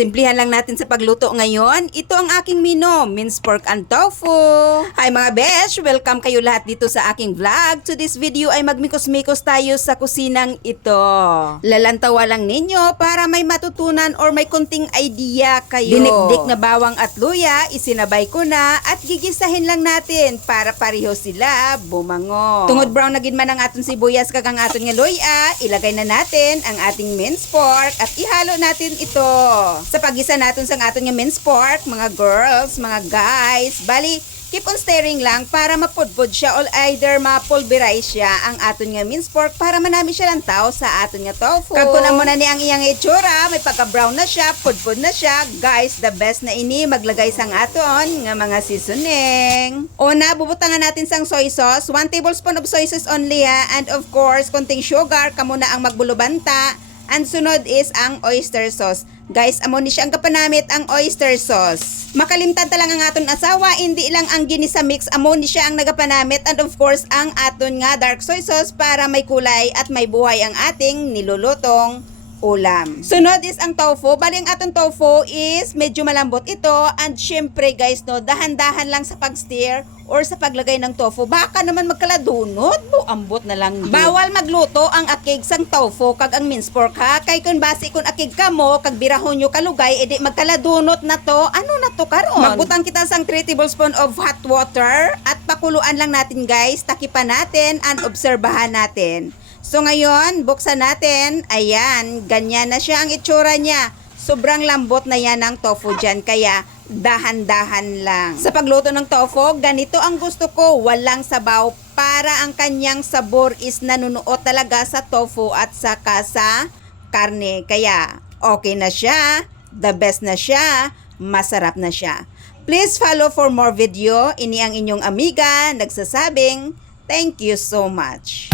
Simplihan lang natin sa pagluto ngayon. Ito ang aking menu, minced pork and tofu. Hi mga besh! Welcome kayo lahat dito sa aking vlog. To this video ay magmikos-mikos tayo sa kusinang ito. Lalantawa lang ninyo para may matutunan or may konting idea kayo. Dinikdik na bawang at luya, isinabay ko na at gigisahin lang natin para pareho sila bumango. Tungod brown na gid man ang aton sibuyas kag ang aton nga luya, ilagay na natin ang ating minced pork at ihalo natin ito. Sa pagisa natin sa aton nga minced pork, mga girls, mga guys, bali, keep on stirring lang para mapudpud siya or either mapulverize siya ang aton nga minced pork para manami siya lang tao sa aton nga tofu. Kag kunan mo na ni ang iyang itsura, may pagka-brown na siya, pudpud na siya. Guys, the best na ini maglagay sang aton nga mga seasoning. Una, bubutangan natin sang soy sauce, 1 tablespoon of soy sauce only ha, and of course, konting sugar, kamo na ang magbulubanta. And sunod is ang oyster sauce. Guys, amo ni siya ang kapanamit ang oyster sauce. Makalimtan ta lang ang aton asawa, hindi lang ang ginisa mix, amo ni siya ang nagapanamit. And of course, ang aton nga dark soy sauce para may kulay at may buhay ang ating nilulutong ulam. Sunod is ang tofu. Bali ang aton tofu is medyo malambot ito. And syempre guys, no, dahan-dahan lang sa pag-stir or sa paglagay ng tofu. Baka naman magkaladunot, ambot na lang yun. Bawal magluto ang akig sang tofu kag ang minced pork ha. Kay kun basi kun akig kamo kag birahon nyo kalugay, edi magkaladunot na to. Ano na to karon? Magbutang kita sang 3 tablespoon of hot water at pakuluan lang natin guys. Takipan natin and obserbahan natin. So ngayon, buksan natin. Ayan, ganyan na siya ang itsura niya. Sobrang lambot na yan ang tofu dyan, kaya dahan-dahan lang. Sa pagluto ng tofu, ganito ang gusto ko, walang sabaw para ang kanyang sabor is nanunuot talaga sa tofu at saka sa karne. Kaya okay na siya, the best na siya, masarap na siya. Please follow for more video. Ini ang inyong amiga, nagsasabing, thank you so much.